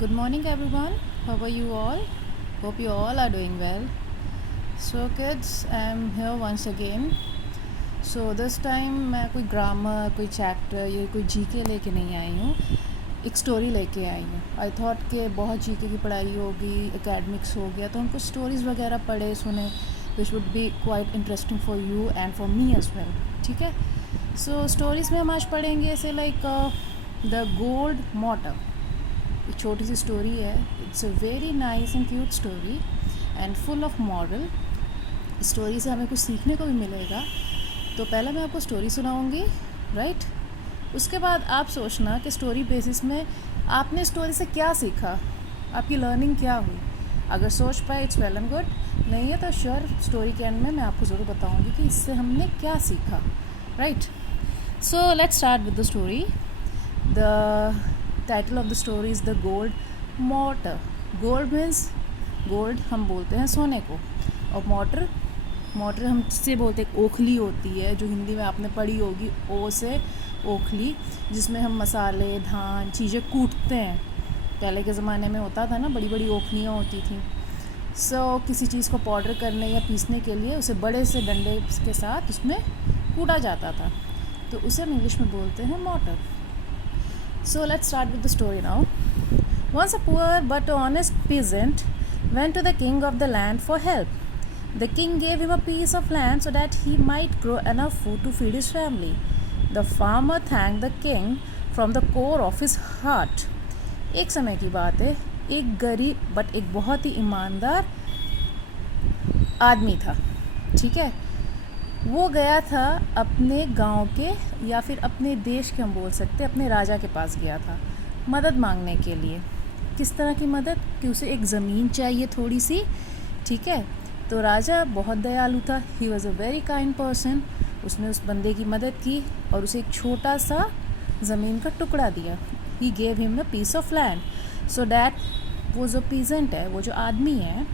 Good morning, everyone. How are you all? Hope you all are doing well. So, kids, I'm here once again. So, this time मैं कोई grammar, कोई chapter या कोई GK लेके नहीं आई हूँ. एक स्टोरी लेके आई हूँ. आई थॉट कि बहुत जीके की पढ़ाई होगी, एकेडमिक्स हो गया, तो हम कुछ स्टोरीज़ वगैरह पढ़े सुने which would be quite interesting for you and for me as well. ठीक है. सो स्टोरीज़ में हम आज पढ़ेंगे ऐसे लाइक द गोल्ड मॉटर. एक छोटी सी स्टोरी है. It's a very nice and cute story and full of moral. Story से हमें कुछ सीखने को भी मिलेगा. तो पहले मैं आपको स्टोरी सुनाऊंगी, राइट. उसके बाद आप सोचना कि स्टोरी बेसिस में आपने स्टोरी से क्या सीखा, आपकी लर्निंग क्या हुई. अगर सोच पाए इट्स वेल एंड गुड, नहीं है तो श्योर स्टोरी के एंड में मैं आपको ज़रूर बताऊंगी कि इससे हमने क्या सीखा, right. So let's start with the story. The title of the story is the gold motor. Gold means gold हम बोलते हैं सोने को, और मोटर हम से बोलते हैं ओखली होती है, जो हिंदी में आपने पढ़ी होगी, ओ से ओखली, जिसमें हम मसाले, धान, चीज़ें कूटते हैं. पहले के ज़माने में होता था ना, बड़ी बड़ी ओखलियाँ होती थी. सो किसी चीज़ को पाउडर करने या पीसने के लिए उसे बड़े से डंडे के साथ उसमें कूटा जाता था, तो उसे हम इंग्लिश में बोलते हैं motor. So let's start with the story now. Once a poor but honest peasant went to the king of the land for help. The king gave him a piece of land so that he might grow enough food to feed his family. The farmer thanked the king from the core of his heart. एक समय की बात है, एक गरीब but एक बहुत ही ईमानदार आदमी था. ठीक है. वो गया था अपने गांव के या फिर अपने देश के, हम बोल सकते, अपने राजा के पास गया था मदद मांगने के लिए. किस तरह की मदद? कि उसे एक ज़मीन चाहिए थोड़ी सी. ठीक है. तो राजा बहुत दयालु था. He was a very kind person. उसने उस बंदे की मदद की और उसे एक छोटा सा ज़मीन का टुकड़ा दिया. He gave him a piece of land so that वो जो पीजेंट है, वो जो आदमी है,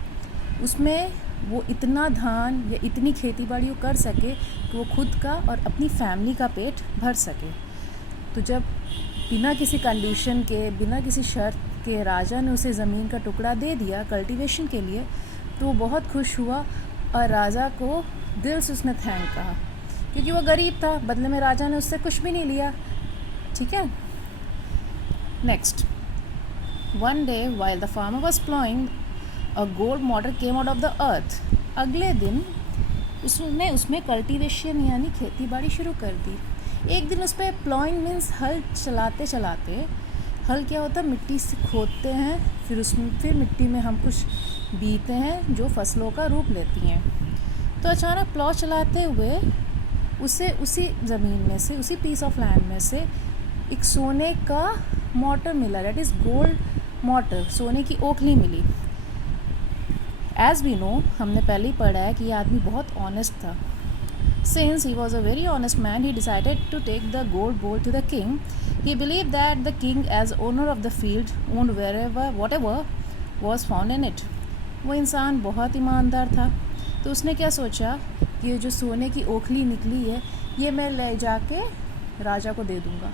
उसमें वो इतना धान या इतनी खेती बाड़ी वो कर सके कि वो खुद का और अपनी फैमिली का पेट भर सके. तो जब बिना किसी कंडीशन के, बिना किसी शर्त के राजा ने उसे ज़मीन का टुकड़ा दे दिया कल्टीवेशन के लिए, तो वो बहुत खुश हुआ और राजा को दिल से उसने थैंक कहा, क्योंकि वो गरीब था. बदले में राजा ने उससे कुछ भी नहीं लिया. ठीक है. Next. One day while the farmer was ploughing A gold mortar came out of the earth. अगले दिन उसने उसमें कल्टीवेशन यानी खेती बाड़ी शुरू कर दी. एक दिन उस पर प्लॉइंग मीन्स हल चलाते चलाते, हल क्या होता है, मिट्टी से खोदते हैं, फिर मिट्टी में हम कुछ बीते हैं जो फसलों का रूप लेती हैं. तो अचानक प्लॉ चलाते हुए उसे उसी ज़मीन में से, उसी पीस ऑफ लैंड में से एक सोने का मोटर मिला. That is gold motor. सोने की ओखली मिली. एज़ वी नो, हमने पहले ही पढ़ा है कि ये आदमी बहुत ऑनेस्ट था. Since he was a very honest man, he decided to take the gold bowl to the king. He believed that the king, as owner of the field, owned whatever was found in it. वो इंसान बहुत ईमानदार था. तो उसने क्या सोचा कि ये जो सोने की ओखली निकली है, ये मैं ले जाके राजा को दे दूँगा.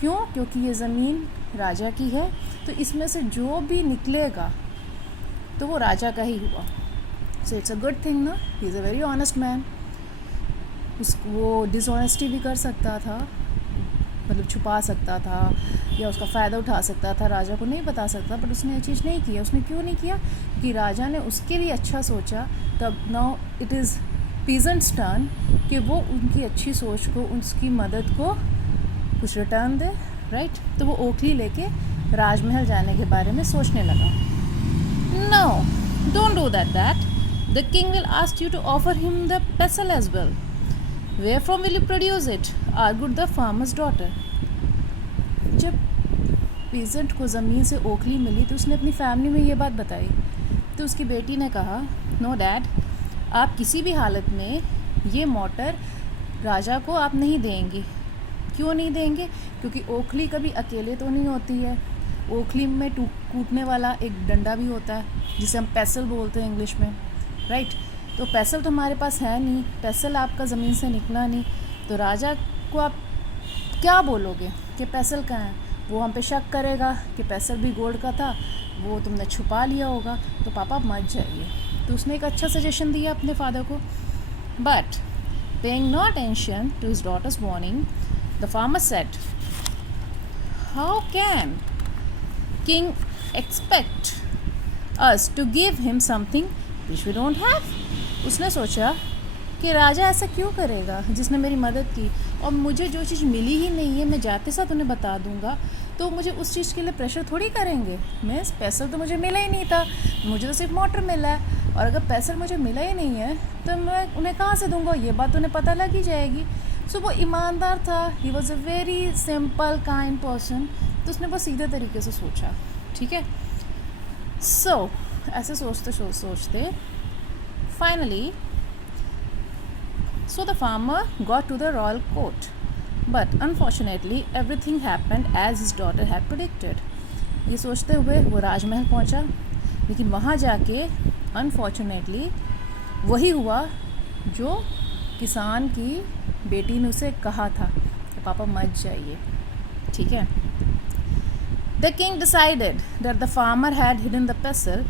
क्यों? क्योंकि ये ज़मीन राजा की है, तो इसमें से जो भी निकलेगा तो वो राजा का ही हुआ. So it's a good thing ना. He is a very honest man. वो डिसऑनेस्टी भी कर सकता था, मतलब छुपा सकता था या उसका फ़ायदा उठा सकता था, राजा को नहीं बता सकता, बट उसने ये चीज़ नहीं किया. उसने क्यों नहीं किया? कि राजा ने उसके लिए अच्छा सोचा. तब now it is peasants turn कि वो उनकी अच्छी सोच को, उसकी मदद को कुछ रिटर्न दे, राइट. तो वो ओखली लेके राजमहल जाने के बारे में सोचने लगा. No, don't do that. The king will ask you to offer him the pestle as well. Where from will you produce it? Argued the farmer's daughter. जब peasant को ज़मीन से ओखली मिली तो उसने अपनी फैमिली में ये बात बताई. तो उसकी बेटी ने कहा, नो डैड, आप किसी भी हालत में ये मोटर राजा को आप नहीं देंगी. क्यों नहीं देंगे? क्योंकि ओखली कभी अकेले तो नहीं होती है. ओखली में कूटने वाला एक डंडा भी होता है, जिसे हम पैसल बोलते हैं इंग्लिश में, राइट. तो पैसल तो हमारे पास है नहीं. पैसल आपका ज़मीन से निकला नहीं, तो राजा को आप क्या बोलोगे कि पैसल कहाँ है? वो हम पे शक करेगा कि पैसा भी गोल्ड का था, वो तुमने छुपा लिया होगा, तो पापा आप मत जाइए। तो उसने एक अच्छा सजेशन दिया अपने फादर को। But paying no attention to his daughter's warning, the farmer said, how can king expect us to give him something which we don't have. उसने सोचा कि राजा ऐसा क्यों करेगा जिसने मेरी मदद की, और मुझे जो चीज़ मिली ही नहीं है मैं जाते साथ उन्हें बता दूंगा, तो मुझे उस चीज़ के लिए प्रेशर थोड़ी करेंगे। मैं पैसा तो मुझे मिला ही नहीं था, मुझे तो सिर्फ मोटर मिला है, और अगर पैसा मुझे मिला ही नहीं है तो मैं उन्हें कहाँ से दूंगा, ये बात उन्हें पता लग ही जाएगी। सो वो ईमानदार था, he was a very simple kind person, तो उसने बहुत सीधे तरीके से सोचा। ठीक है, सो ऐसे सोचते सोचते finally so the farmer got to the royal court, but unfortunately everything happened as his daughter had predicted. ये सोचते हुए वो राजमहल पहुंचा, लेकिन वहाँ जाके अनफॉर्चुनेटली वही हुआ जो किसान की बेटी ने उसे कहा था कि पापा मत जाइए। ठीक है, The king decided that the farmer had hidden the pestle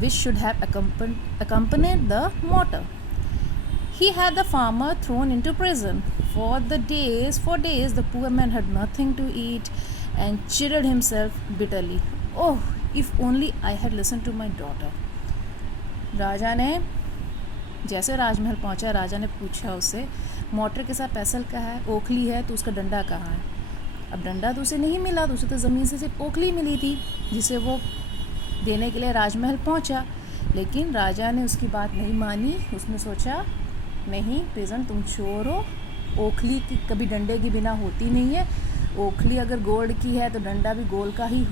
which should have accompanied the mortar. He had the farmer thrown into prison. For days, the poor man had nothing to eat and chided himself bitterly. Oh, if only I had listened to my daughter. राजा ने जैसे राजमहल पहुंचा, राजा ने पूछा उससे, motor के साथ पैसल का है, ओखली है, तो उसका डंडा कहाँ है। अब डंडा तो उसे नहीं मिला, तो उसे तो ज़मीन से सिर्फ ओखली मिली थी जिसे वो देने के लिए राजमहल पहुंचा। लेकिन राजा ने उसकी बात नहीं मानी। उसने सोचा, नहीं प्रिजन, तुम चोर हो, ओखली की कभी डंडे के बिना होती नहीं है, ओखली अगर गोल्ड की है तो डंडा भी गोल्ड का ही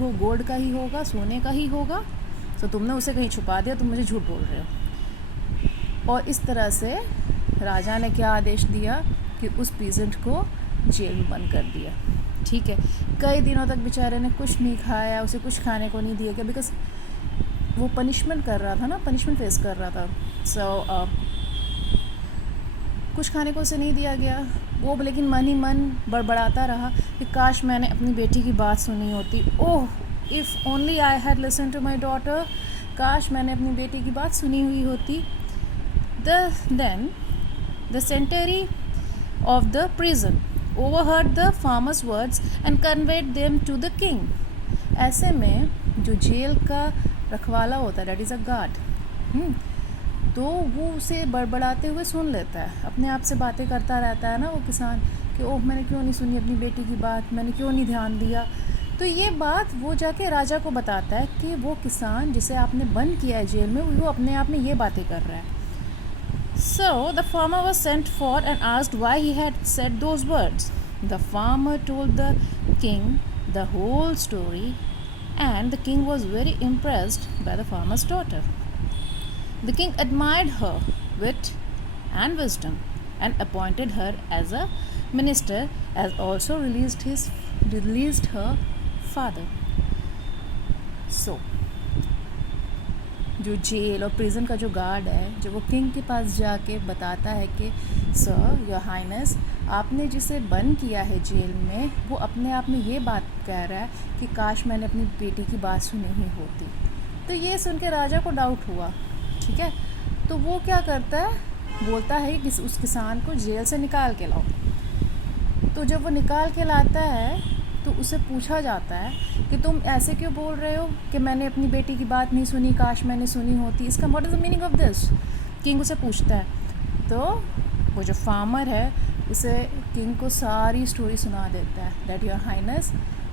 होगा, सोने का ही होगा, तो तुमने उसे कहीं छुपा दिया, तुम मुझे झूठ बोल रहे हो। और इस तरह से राजा ने क्या आदेश दिया कि उस पीजेंट को जेल में बंद कर दिया। ठीक है, कई दिनों तक बेचारे ने कुछ नहीं खाया, उसे कुछ खाने को नहीं दिया गया, बिकॉज वो पनिशमेंट कर रहा था ना, पनिशमेंट फेस कर रहा था। सो कुछ खाने को उसे नहीं दिया गया। वो लेकिन मन ही मन बड़बड़ाता रहा कि काश मैंने अपनी बेटी की बात सुनी होती। Oh, if only I had listen to my daughter, काश मैंने अपनी बेटी की बात सुनी हुई होती। Then the century of the prison overheard the farmer's words and conveyed them to the king. ऐसे में जो जेल का रखवाला होता है, डेट इज़ अ गार्ड, तो वो उसे बड़बड़ाते हुए सुन लेता है, अपने आप से बातें करता रहता है ना वो किसान कि ओह मैंने क्यों नहीं सुनी अपनी बेटी की बात, मैंने क्यों नहीं ध्यान दिया। तो ये बात वो जाके राजा को बताता है कि वो किसान जिसे आपने बंद किया है जेल में, वो अपने आप में ये बातें कर रहा है। So the farmer was sent for and asked why he had said those words. The farmer told the king the whole story, and the king was very impressed by the farmer's daughter. The king admired her wit and wisdom and appointed her as a minister, as also released her father. So जो jail और prison का जो guard है, जो वो king के पास जाके बताता है कि सर योर हाइनेस, आपने जिसे बंद किया है जेल में, वो अपने आप में ये बात कह रहा है कि काश मैंने अपनी बेटी की बात सुनी ही होती। तो ये सुन के राजा को डाउट हुआ। ठीक है, तो वो क्या करता है, बोलता है कि उस किसान को जेल से निकाल के लाओ। तो जब वो निकाल के लाता है तो उसे पूछा जाता है कि तुम ऐसे क्यों बोल रहे हो कि मैंने अपनी बेटी की बात नहीं सुनी, काश मैंने सुनी होती, इसका what is the meaning of this, king उसे पूछता है। तो वो जो फार्मर है उसे किंग को सारी स्टोरी सुना देता है, दैट योर हाइनेस,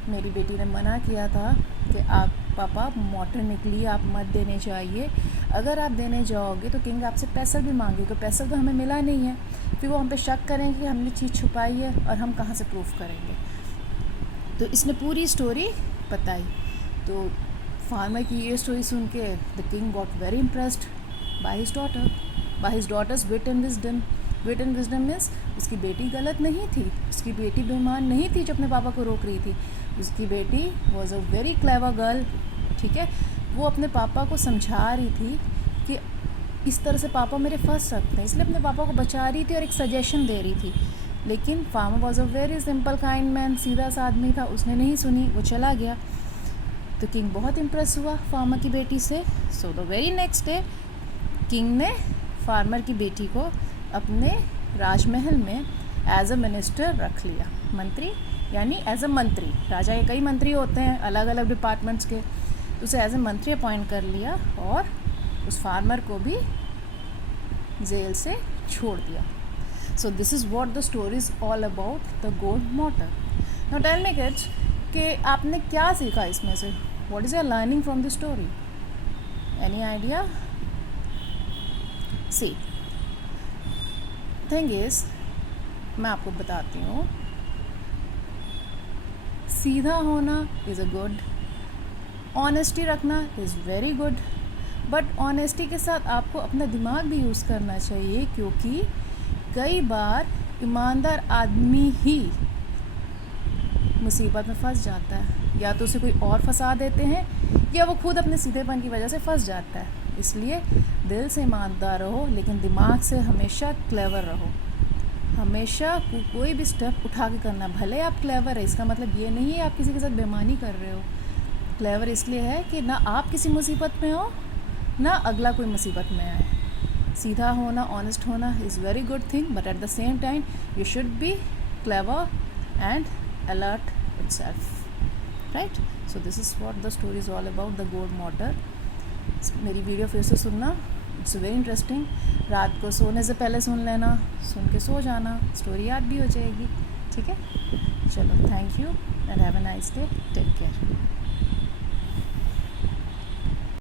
मेरी बेटी ने मना किया था कि आप पापा मोटर निकली, आप मत देने चाहिए, अगर आप देने जाओगे तो किंग आपसे पैसा भी मांगेगा, पैसा तो हमें मिला नहीं है, फिर वो हम पे शक करेंगे कि हमने चीज़ छुपाई है और हम कहाँ से प्रूफ करेंगे। तो इसने पूरी स्टोरी बताई। तो फार्मर की ये स्टोरी सुन के the king got very impressed by his daughter's wit and wisdom. Wit and wisdom means उसकी बेटी गलत नहीं थी, उसकी बेटी बेईमान नहीं थी जो अपने पापा को रोक रही थी, उसकी बेटी was a very clever girl. ठीक है, वो अपने पापा को समझा रही थी कि इस तरह से पापा मेरे फंस सकते हैं, इसलिए अपने पापा को बचा रही थी और एक सजेशन दे रही थी। लेकिन farmer was a very simple kind man, सीधा सा आदमी था, उसने नहीं सुनी, वो चला गया। तो किंग बहुत इम्प्रेस हुआ फार्मर की बेटी से। So the very next day king ने फार्मर की बेटी को अपने राजमहल में एज अ मिनिस्टर रख लिया। मंत्री यानी एज अ मंत्री, राजा के कई मंत्री होते हैं अलग अलग डिपार्टमेंट्स के, तो उसे एज अ मंत्री अपॉइंट कर लिया और उस फार्मर को भी जेल से छोड़ दिया। So this is what the story is all about the gold mortar. Now tell me kids कि आपने क्या सीखा इसमें से, what is your learning from the story, any idea? See thing is, मैं आपको बताती हूँ, सीधा होना इज़ अ गुड, ऑनेस्टी रखना is very good, but honesty के साथ आपको अपना दिमाग भी यूज़ करना चाहिए, क्योंकि कई बार ईमानदार आदमी ही मुसीबत में फंस जाता है, या तो उसे कोई और फंसा देते हैं या वो खुद अपने सीधेपन की वजह से फंस जाता है। इसलिए दिल से ईमानदार रहो, लेकिन दिमाग से हमेशा क्लेवर रहो। हमेशा कोई भी स्टेप उठा के करना, भले आप क्लेवर है इसका मतलब ये नहीं है आप किसी के साथ बेईमानी कर रहे हो। क्लेवर इसलिए है कि ना आप किसी मुसीबत में हो ना अगला कोई मुसीबत में आए। सीधा होना, ऑनेस्ट होना is very good thing, but at the same time you should be clever and alert itself, right? So this is what the story is all about, the gold mortar. मेरी वीडियो फिर से सुनना, it's very interesting. रात को सोने से पहले सुन लेना, सुन के सो जाना, स्टोरी याद भी हो जाएगी। ठीक है, चलो, thank you and have a nice day, take care.